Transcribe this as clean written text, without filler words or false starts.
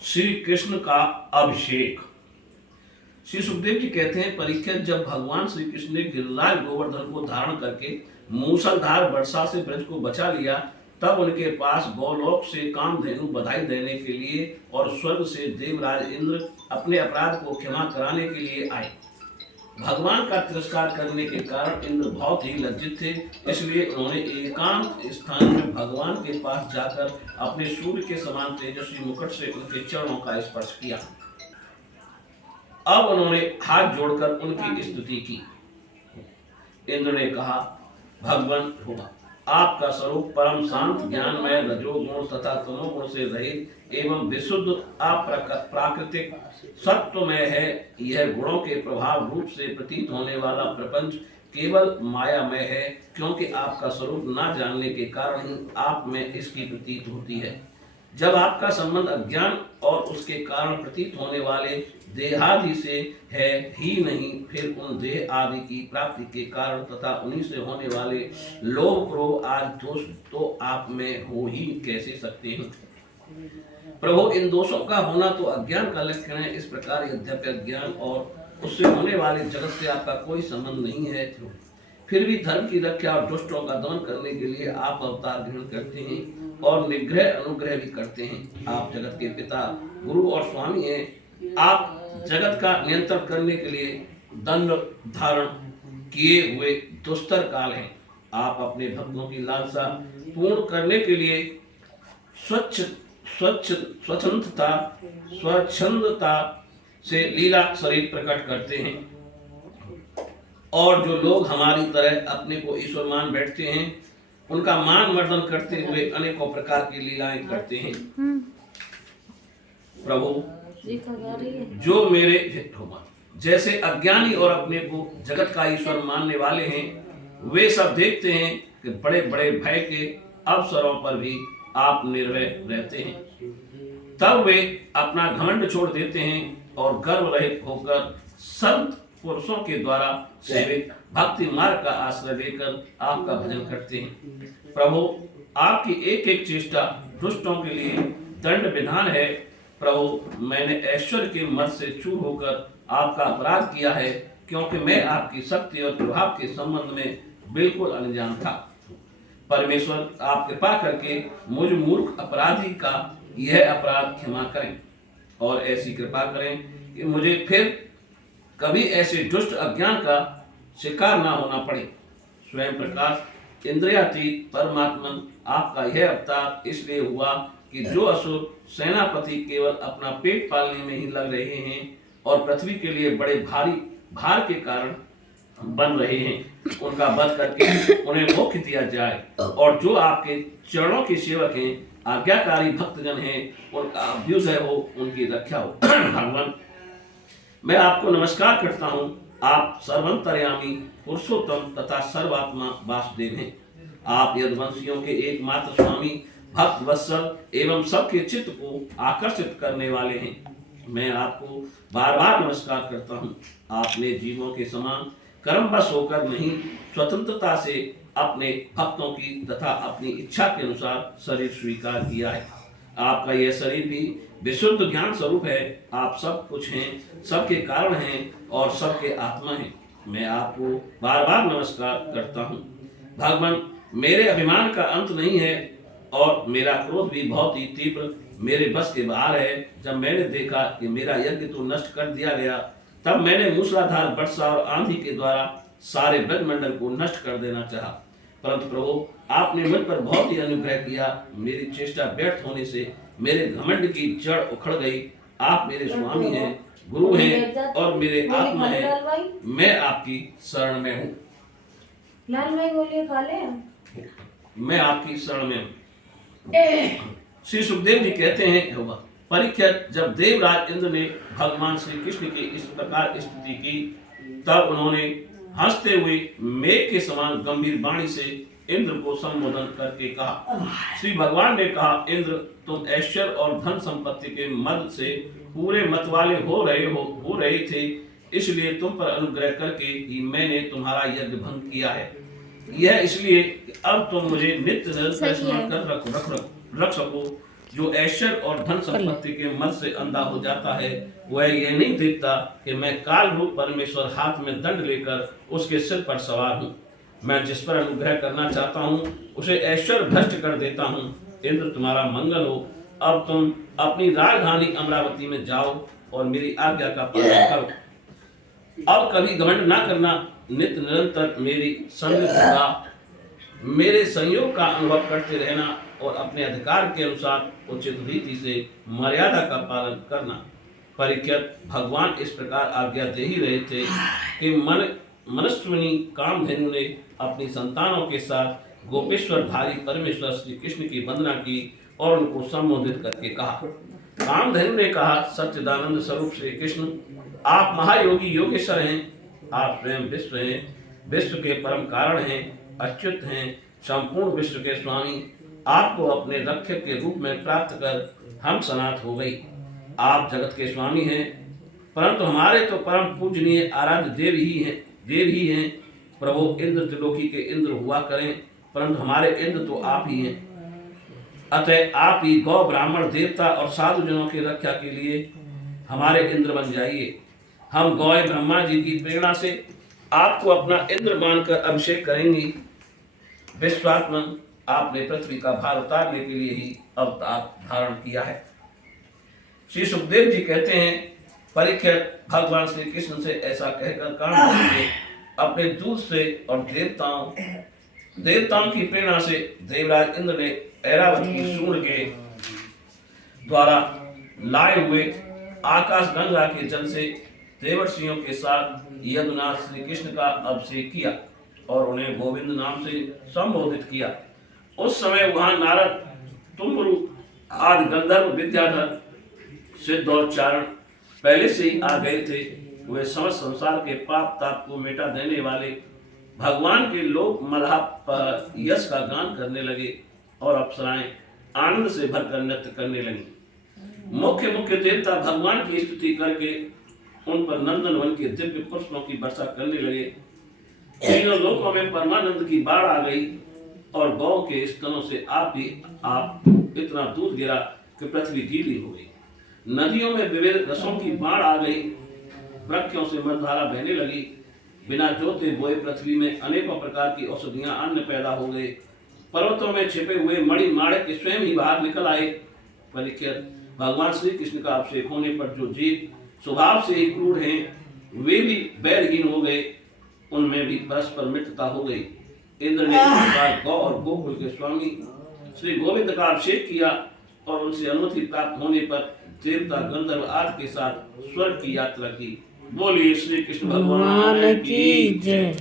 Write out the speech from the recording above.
श्री कृष्ण का अभिषेक। श्री सुखदेव जी कहते हैं, परीक्षित, जब भगवान श्री कृष्ण ने गिरिराज गोवर्धन को धारण करके मूसलधार वर्षा से ब्रज को बचा लिया, तब उनके पास गोलोक से कामधेनु बधाई देने के लिए और स्वर्ग से देवराज इंद्र अपने अपराध को क्षमा कराने के लिए आए। भगवान का तिरस्कार करने के कारण इंद्र बहुत ही लज्जित थे, इसलिए उन्होंने एकांत स्थान में भगवान के पास जाकर अपने सूर्य के समान तेजस्वी मुकुट से उनके चरणों का स्पर्श किया। अब उन्होंने हाथ जोड़कर उनकी स्तुति की। इंद्र ने कहा, भगवान होगा, आपका स्वरूप परम शांत, ज्ञानमय, रजोगुण तथा तमोगुण से रहित एवं विशुद्ध प्राकृतिक सत्वमय है। यह गुणों के प्रभाव रूप से प्रतीत होने वाला प्रपंच केवल मायामय है, क्योंकि आपका स्वरूप न जानने के कारण ही आप में इसकी प्रतीत होती है। जब आपका संबंध अज्ञान और उसके कारण प्रतीत होने वाले देहादि से है ही नहीं, फिर उन देह आदि की प्राप्ति के कारण तथा उन्हीं से होने वाले लोभ क्रोध आदि दोष तो आप में हो ही कैसे सकते हैं। प्रभु, इन दोषों का होना तो अज्ञान का लक्षण है। इस प्रकार यद्यपि अज्ञान और उससे होने वाले जगत से आपका कोई संबंध नहीं है, फिर भी धर्म की रक्षा और दुष्टों का दमन करने के लिए आप अवतार ग्रहण करते हैं और निग्रह अनुग्रह भी करते हैं। आप जगत के पिता, गुरु और स्वामी हैं। आप जगत का नियंत्रण करने के लिए दंड धारण किए हुए दुस्तर काल हैं। आप अपने भक्तों की लालसा पूर्ण करने के लिए स्वच्छंदता से लीला शरीर प्रकट करते हैं, और जो लोग हमारी तरह अपने को ईश्वर मान बैठते हैं, उनका मान मर्दन करते हुए अनेकों प्रकार की लीलाएं करते हैं। प्रभु, जो मेरे जैसे अज्ञानी और अपने को जगत का ईश्वर मानने वाले हैं, वे सब देखते हैं कि बड़े बड़े भय के अवसरों पर भी आप निर्भय रहते हैं। तब वे अपना घमंड छोड़ देते हैं और गर्व रहित होकर संत पुरुषों के द्वारा सेवित भक्ति मार्ग का आश्रय लेकर आपका भजन करते हैं। प्रभु, आपकी एक एक चेष्टा दुष्टों के लिए दंड विधान है। प्रभु, मैंने ऐश्वर्य के मद से चूर होकर आपका अपराध किया है, क्योंकि मैं आपकी शक्ति और प्रभाव के संबंध में बिल्कुल अनजान था। परमेश्वर, आप कृपा करके मुझ मूर्ख अपराधी का यह अपराध क्षमा करें और ऐसी कृपा करें कि मुझे फिर कभी ऐसे दुष्ट अज्ञान का शिकार ना होना पड़े। स्वयं प्रकाश इंद्रियातीत परमात्मन, आपका यह अवतार इसलिए हुआ कि जो असुर सेनापति केवल अपना पेट पालने में ही लग रहे हैं और पृथ्वी के लिए बड़े भारी भार के कारण बन रहे हैं, उनका वध करके उन्हें मोक्ष दिया जाए, और जो आपके चरणों के सेवक हैं, आज्ञाकारी भक्तजन हैं, उनका अभ्युदय हो, उनकी रक्षा हो। भगवान, मैं आपको नमस्कार करता हूँ। आप सर्वंतर्यामी, पुरुषोत्तम तथा सर्वात्मा वासुदेव हैं। आप यदुवंशियों के एकमात्र स्वामी, भक्त वत्सल एवं सबके चित्त को आकर्षित करने वाले हैं। मैं आपको बार बार नमस्कार करता हूँ। आपने जीवों के समान कर्मवश होकर नहीं, स्वतंत्रता से अपने भक्तों की तथा अपनी इच्छा के अनुसार शरीर स्वीकार किया है। आपका यह शरीर भी विशुद्ध ज्ञान स्वरूप है। आप सब कुछ हैं, सबके कारण हैं और सबके आत्मा हैं। मैं आपको बार बार नमस्कार करता हूँ। भगवान, मेरे अभिमान का अंत नहीं है और मेरा क्रोध भी बहुत ही तीव्र मेरे बस के बाहर है। जब मैंने देखा कि मेरा यज्ञ तो नष्ट कर दिया गया, तब मैंने मूसलाधार वर्षा और आंधी के द्वारा सारे ब्रह्मंडल को नष्ट कर देना चाहा, परंतु प्रभु, आपने मुझ पर बहुत ही अनुग्रह किया। मेरी चेष्टा व्यर्थ होने से मेरे घमंड की जड़ उखड़ गई। आप मेरे स्वामी हैं, गुरु हैं और मेरे आत्मा हैं। मैं आपकी शरण में हूँ। लाल भाई बोलिए, खा ले। मैं आपकी शरण में हूँ। श्री सुखदेव जी कहते हैं, परीक्षित, जब देवराज इंद्र ने भगवान श्री कृष्ण की इस प्रकार स्तुति की, तब उन्होंने हंसते हुए मेघ के समान गंभीर वाणी से इंद्र को संबोधन करके कहा। श्री भगवान ने कहा, इंद्र, तुम ऐश्वर्य और धन संपत्ति के मद से पूरे मतवाले हो रहे थे, इसलिए तुम पर अनुग्रह करके ही मैंने तुम्हारा यज्ञ भंग किया है। यह इसलिए कि अब तुम मुझे नित्य निरंतर स्मरण कर रख सको जो ऐश्वर्य और धन संपत्ति के मद से अंधा हो जाता है, वह ये नहीं देखता कि मैं काल रूप परमेश्वर हाथ में दंड लेकर उसके सिर पर सवार हूँ। मैं जिस पर अनुग्रह करना चाहता हूँ उसे ऐश्वर्य भ्रष्ट कर देता हूँ। इंद्र तुम्हारा मंगल हो। अब तुम अपनी राजधानी अमरावती में जाओ और मेरी आज्ञा का पालन करो। अब कभी घमंड ना करना, नित्य निरंतर मेरी संग मेरे संयोग का अनुभव करते रहना और अपने अधिकार के अनुसार उचित रीति से मर्यादा का पालन करना। परीक्षित भगवान इस प्रकार आज्ञा दे ही रहे थे कि मनस्विनी कामधेनु ने अपनी संतानों के साथ गोपेश्वर धारी परमेश्वर श्री कृष्ण की वंदना की और उनको संबोधित करके कहा। कामधेनु ने कहा, सच्चिदानंद स्वरूप श्री कृष्ण, आप महायोगी योगेश्वर हैं। आप स्वयं विश्व हैं, विश्व के परम कारण हैं, अच्युत हैं, संपूर्ण विश्व के स्वामी। आपको अपने रक्षक के रूप में प्राप्त कर हम सनात हो गई। आप जगत के स्वामी हैं, परंतु हमारे तो परम पूजनीय आराध्य देव ही हैं। प्रभु इंद्र त्रिलोकी के इंद्र हुआ करें, परंतु हमारे इंद्र तो आप ही हैं। अतः आप ही गौ ब्राह्मण देवता और साधु जनों की रक्षा के लिए हमारे इंद्र बन जाइए। हम गौ ब्रह्मा जी की प्रेरणा से आपको अपना इंद्र मानकर अभिषेक करेंगे। विश्वात्मन, आपने पृथ्वी का भार उतारने के लिए ही अवतार धारण किया है। श्री सुखदेव जी कहते हैं, परीक्षित भगवान श्री कृष्ण से ऐसा कहकर काम करके अपने दूत से और देवताओं की प्रेरणा से देवराज इंद्र ने ऐरावत की सूर्ण के द्वारा लाए हुए आकाश गंगा के जल से देवर्षियों के साथ यदुनाथ श्री कृष्ण का अभिषेक किया और उन्हें गोविंद नाम से संबोधित किया। उस समय वहां नारद, तुम्बरु आदि गंधर्व, विद्याधर, सिद्ध और चारण पहले से ही आ गए थे। वे समस्त संसार के पाप ताप को मिटा देने वाले भगवान के लोक मल्हा पर यश का गान करने लगे और अप्सराएं आनंद से भरकर नृत्य करने लगी। मुख्य देवता भगवान की स्तुति करके उन पर नंदन वन के दिव्य पुष्पों की वर्षा करने लगे। तीनों लोकों में परमानंद की बाढ़ आ गई और गौ के स्तनों से आप इतना दूध गिरा कि पृथ्वी गीली हो गई। नदियों में विविध रसों की बाढ़ आ गई, वृक्षों से मधुधारा बहने लगी। बिना जोते बोए पृथ्वी में अनेकों प्रकार की औषधियां अन्न पैदा हो गए। पर्वतों में छिपे हुए मणि माणिक स्वयं ही बाहर निकल आए। परीक्षित, भगवान श्री कृष्ण का अभिषेक होने पर जो जीव स्वभाव से ही क्रूर हैं, वे भी बैरहीन हो गए, उनमें भी परस्पर मित्रता हो गई। इंद्र ने इस प्रकार गौ और गोकुल के स्वामी श्री गोविंद का अभिषेक किया और उनसे अनुमति प्राप्त होने पर देवता गंधर्व आदि के साथ स्वर्ग की यात्रा की। बोलिए श्री कृष्ण भगवान की जय।